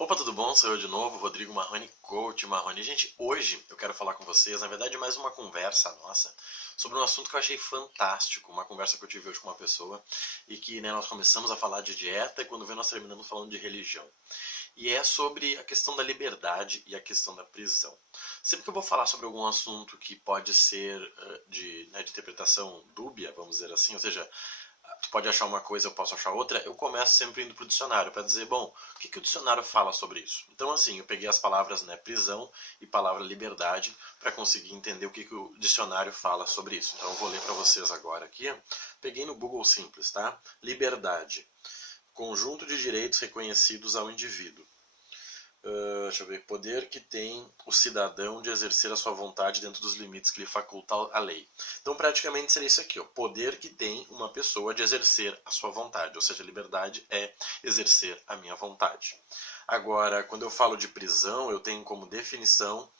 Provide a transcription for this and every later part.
Opa, tudo bom? Sou eu de novo, Rodrigo Marrone, Coach Marrone. Gente, hoje eu quero falar com vocês, na verdade, mais uma conversa nossa sobre um assunto que eu achei fantástico, uma conversa que eu tive hoje com uma pessoa e que nós começamos a falar de dieta e quando vê nós terminamos falando de religião. E é sobre a questão da liberdade e a questão da prisão. Sempre que eu vou falar sobre algum assunto que pode ser de interpretação dúbia, vamos dizer assim, ou seja, tu pode achar uma coisa, eu posso achar outra, eu começo sempre indo para o dicionário para dizer, bom, o que o dicionário fala sobre isso? Então, assim, eu peguei as palavras prisão e palavra liberdade para conseguir entender o que o dicionário fala sobre isso. Então, eu vou ler para vocês agora aqui. Peguei no Google Simples, tá? Liberdade. Conjunto de direitos reconhecidos ao indivíduo. Deixa eu ver, poder que tem o cidadão de exercer a sua vontade dentro dos limites que lhe faculta a lei. Então, praticamente seria isso aqui, ó, poder que tem uma pessoa de exercer a sua vontade, ou seja, liberdade é exercer a minha vontade. Agora, quando eu falo de prisão, eu tenho como definição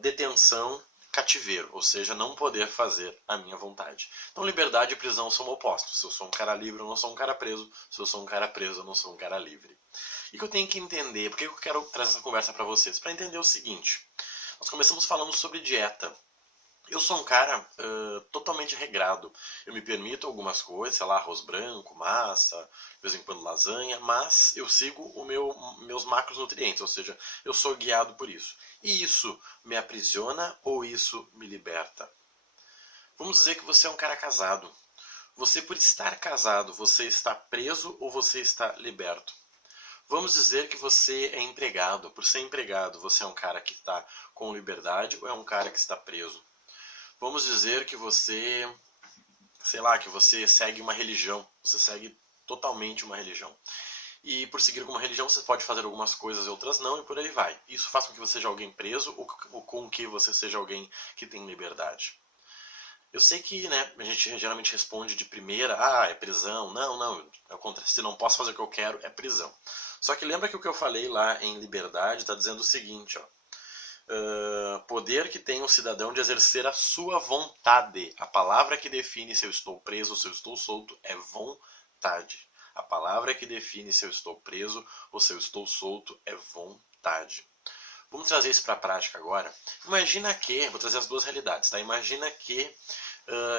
detenção, cativeiro, ou seja, não poder fazer a minha vontade. Então, liberdade e prisão são opostos. Se eu sou um cara livre, eu não sou um cara preso. Se eu sou um cara preso, eu não sou um cara livre. E que eu tenho que entender, por que eu quero trazer essa conversa para vocês? Para entender o seguinte, nós começamos falando sobre dieta. Eu sou um cara totalmente regrado. Eu me permito algumas coisas, sei lá, arroz branco, massa, de vez em quando lasanha, mas eu sigo meus macronutrientes, ou seja, eu sou guiado por isso. E isso me aprisiona ou isso me liberta? Vamos dizer que você é um cara casado. Você, por estar casado, você está preso ou você está liberto? Vamos dizer que você é empregado. Por ser empregado, você é um cara que está com liberdade ou é um cara que está preso? Vamos dizer que você, sei lá, que você segue uma religião. Você segue totalmente uma religião. E por seguir uma religião, você pode fazer algumas coisas e outras não, e por aí vai. Isso faz com que você seja alguém preso ou com que você seja alguém que tem liberdade. Eu sei que a gente geralmente responde de primeira, é prisão. Não, se não posso fazer o que eu quero, é prisão. Só que lembra que o que eu falei lá em liberdade está dizendo o seguinte, ó. Poder que tem o cidadão de exercer a sua vontade. A palavra que define se eu estou preso ou se eu estou solto é vontade. A palavra que define se eu estou preso ou se eu estou solto é vontade. Vamos trazer isso para a prática agora. Imagina que, vou trazer as duas realidades, tá? Imagina que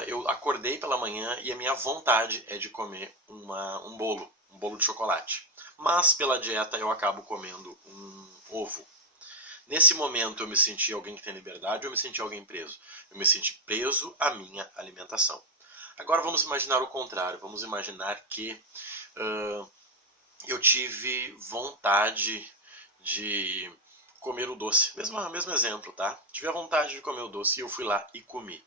eu acordei pela manhã e a minha vontade é de comer um bolo de chocolate. Mas pela dieta eu acabo comendo um ovo. Nesse momento eu me senti alguém que tem liberdade ou eu me senti alguém preso? Eu me senti preso à minha alimentação. Agora vamos imaginar o contrário. Vamos imaginar que eu tive vontade de comer o doce. Mesmo exemplo, tá? Tive a vontade de comer o doce e eu fui lá e comi.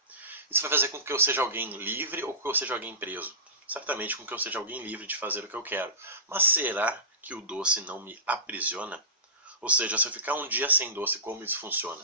Isso vai fazer com que eu seja alguém livre ou que eu seja alguém preso? Certamente com que eu seja alguém livre de fazer o que eu quero. Mas será que o doce não me aprisiona? Ou seja, se eu ficar um dia sem doce, como isso funciona?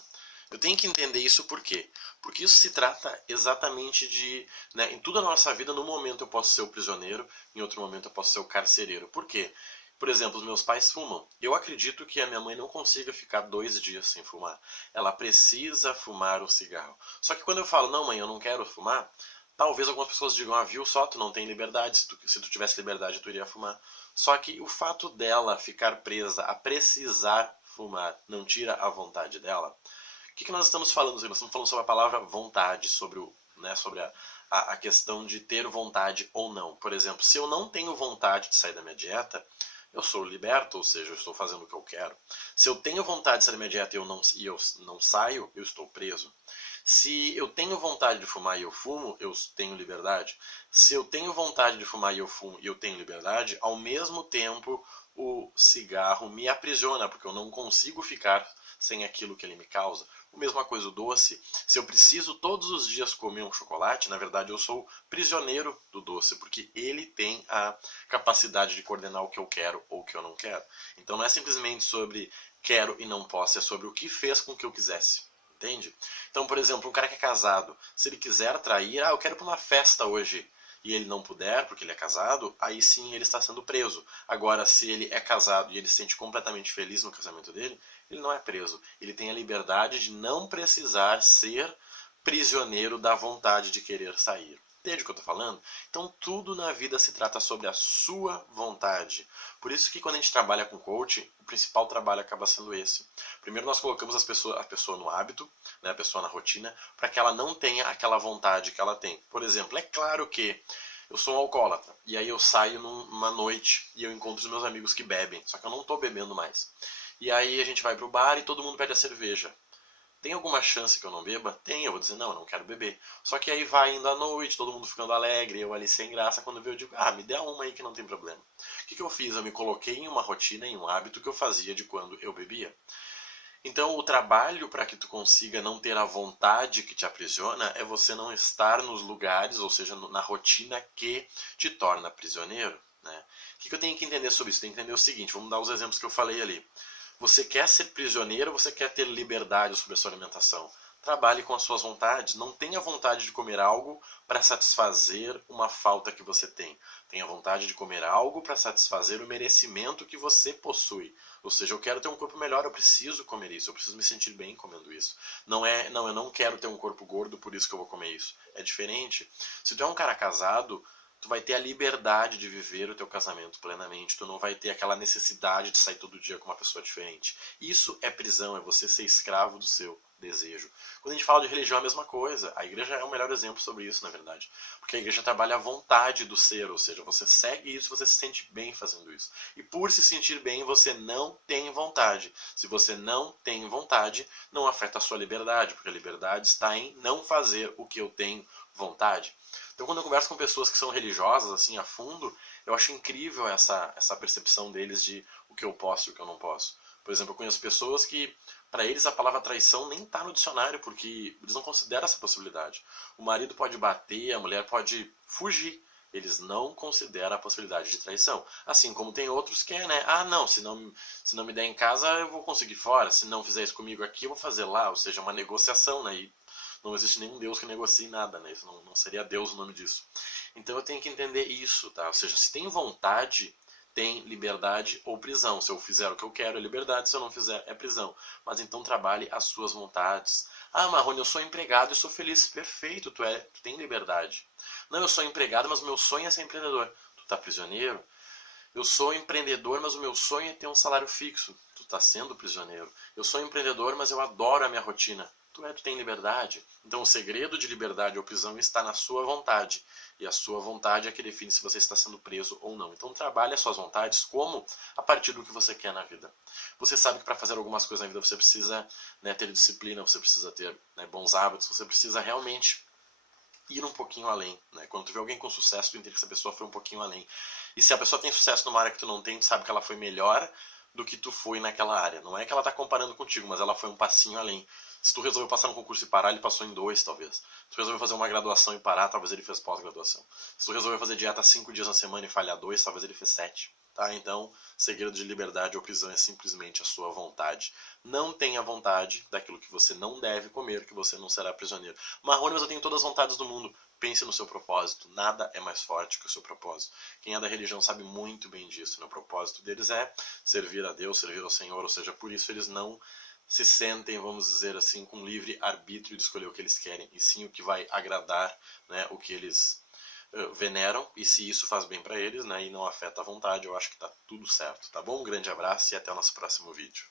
Eu tenho que entender isso por quê? Porque isso se trata exatamente de... em toda a nossa vida, no momento eu posso ser o prisioneiro, em outro momento eu posso ser o carcereiro. Por quê? Por exemplo, os meus pais fumam. Eu acredito que a minha mãe não consiga ficar 2 dias sem fumar. Ela precisa fumar o cigarro. Só que quando eu falo, não mãe, eu não quero fumar, talvez algumas pessoas digam, viu só, tu não tem liberdade, se tu tivesse liberdade tu iria fumar. Só que o fato dela ficar presa a precisar fumar não tira a vontade dela. O que nós estamos falando? Nós estamos falando sobre a palavra vontade, sobre a questão de ter vontade ou não. Por exemplo, se eu não tenho vontade de sair da minha dieta, eu sou liberto, ou seja, eu estou fazendo o que eu quero. Se eu tenho vontade de sair da minha dieta e eu não saio, eu estou preso. Se eu tenho vontade de fumar e eu fumo, eu tenho liberdade. Se eu tenho vontade de fumar e eu fumo e eu tenho liberdade, ao mesmo tempo o cigarro me aprisiona, porque eu não consigo ficar sem aquilo que ele me causa. A mesma coisa o doce. Se eu preciso todos os dias comer um chocolate, na verdade eu sou prisioneiro do doce, porque ele tem a capacidade de coordenar o que eu quero ou o que eu não quero. Então não é simplesmente sobre quero e não posso, é sobre o que fez com que eu quisesse. Entende? Então, por exemplo, um cara que é casado, se ele quiser trair, eu quero ir para uma festa hoje, e ele não puder, porque ele é casado, aí sim ele está sendo preso. Agora, se ele é casado e ele se sente completamente feliz no casamento dele, ele não é preso. Ele tem a liberdade de não precisar ser prisioneiro da vontade de querer sair. Entende o que eu estou falando? Então tudo na vida se trata sobre a sua vontade. Por isso que quando a gente trabalha com coaching, o principal trabalho acaba sendo esse. Primeiro nós colocamos a pessoa no hábito, né, a pessoa na rotina, para que ela não tenha aquela vontade que ela tem. Por exemplo, é claro que eu sou um alcoólatra, e aí eu saio numa noite e eu encontro os meus amigos que bebem, só que eu não estou bebendo mais. E aí a gente vai pro bar e todo mundo pede a cerveja. Tem alguma chance que eu não beba? Tem, eu vou dizer, não, eu não quero beber. Só que aí vai indo à noite, todo mundo ficando alegre, eu ali sem graça, quando eu digo, me dê uma aí que não tem problema. O que eu fiz? Eu me coloquei em uma rotina, em um hábito que eu fazia de quando eu bebia. Então, o trabalho para que tu consiga não ter a vontade que te aprisiona é você não estar nos lugares, ou seja, na rotina que te torna prisioneiro. Né? O que eu tenho que entender sobre isso? Tem que entender o seguinte, vamos dar os exemplos que eu falei ali. Você quer ser prisioneiro ou você quer ter liberdade sobre a sua alimentação? Trabalhe com as suas vontades. Não tenha vontade de comer algo para satisfazer uma falta que você tem. Tenha vontade de comer algo para satisfazer o merecimento que você possui. Ou seja, eu quero ter um corpo melhor, eu preciso comer isso, eu preciso me sentir bem comendo isso. Não, eu não quero ter um corpo gordo, por isso que eu vou comer isso. É diferente. Se tu é um cara casado, tu vai ter a liberdade de viver o teu casamento plenamente, tu não vai ter aquela necessidade de sair todo dia com uma pessoa diferente. Isso é prisão, é você ser escravo do seu desejo. Quando a gente fala de religião é a mesma coisa, a igreja é o melhor exemplo sobre isso, na verdade. Porque a igreja trabalha a vontade do ser, ou seja, você segue isso, você se sente bem fazendo isso. E por se sentir bem, você não tem vontade. Se você não tem vontade, não afeta a sua liberdade, porque a liberdade está em não fazer o que eu tenho vontade. Então, quando eu converso com pessoas que são religiosas, assim, a fundo, eu acho incrível essa percepção deles de o que eu posso e o que eu não posso. Por exemplo, eu conheço pessoas que, para eles, a palavra traição nem está no dicionário, porque eles não consideram essa possibilidade. O marido pode bater, a mulher pode fugir. Eles não consideram a possibilidade de traição. Assim como tem outros que é, né? Não, se não me der em casa, eu vou conseguir fora. Se não fizer isso comigo aqui, eu vou fazer lá. Ou seja, uma negociação, né? E não existe nenhum Deus que negocie nada, né? Isso não seria Deus o nome disso. Então eu tenho que entender isso, tá? Ou seja, se tem vontade, tem liberdade ou prisão. Se eu fizer o que eu quero, é liberdade. Se eu não fizer, é prisão. Mas então trabalhe as suas vontades. Marrone, eu sou empregado e sou feliz. Perfeito, tu tem liberdade. Não, eu sou empregado, mas o meu sonho é ser empreendedor. Tu tá prisioneiro? Eu sou empreendedor, mas o meu sonho é ter um salário fixo. Tu tá sendo prisioneiro. Eu sou empreendedor, mas eu adoro a minha rotina. Tu tem liberdade. Então o segredo de liberdade ou prisão está na sua vontade. E a sua vontade é que define se você está sendo preso ou não. Então trabalhe as suas vontades como a partir do que você quer na vida. Você sabe que para fazer algumas coisas na vida você precisa, né, ter disciplina, você precisa ter, né, bons hábitos, você precisa realmente ir um pouquinho além. Né? Quando tu vê alguém com sucesso, tu entende que essa pessoa foi um pouquinho além. E se a pessoa tem sucesso numa área que tu não tem, tu sabe que ela foi melhor do que tu foi naquela área. Não é que ela está comparando contigo, mas ela foi um passinho além. Se tu resolveu passar no concurso e parar, ele passou em 2, talvez. Se tu resolveu fazer uma graduação e parar, talvez ele fez pós-graduação. Se tu resolveu fazer dieta 5 dias na semana e falhar 2, talvez ele fez 7. Tá? Então, segredo de liberdade ou prisão é simplesmente a sua vontade. Não tenha vontade daquilo que você não deve comer, que você não será prisioneiro. Marrone, mas eu tenho todas as vontades do mundo. Pense no seu propósito. Nada é mais forte que o seu propósito. Quem é da religião sabe muito bem disso. Né? O propósito deles é servir a Deus, servir ao Senhor. Ou seja, por isso eles não se sentem, vamos dizer assim, com livre arbítrio de escolher o que eles querem, e sim o que vai agradar, né, o que eles veneram, e se isso faz bem para eles, né, e não afeta a vontade, eu acho que está tudo certo, tá bom? Um grande abraço e até o nosso próximo vídeo.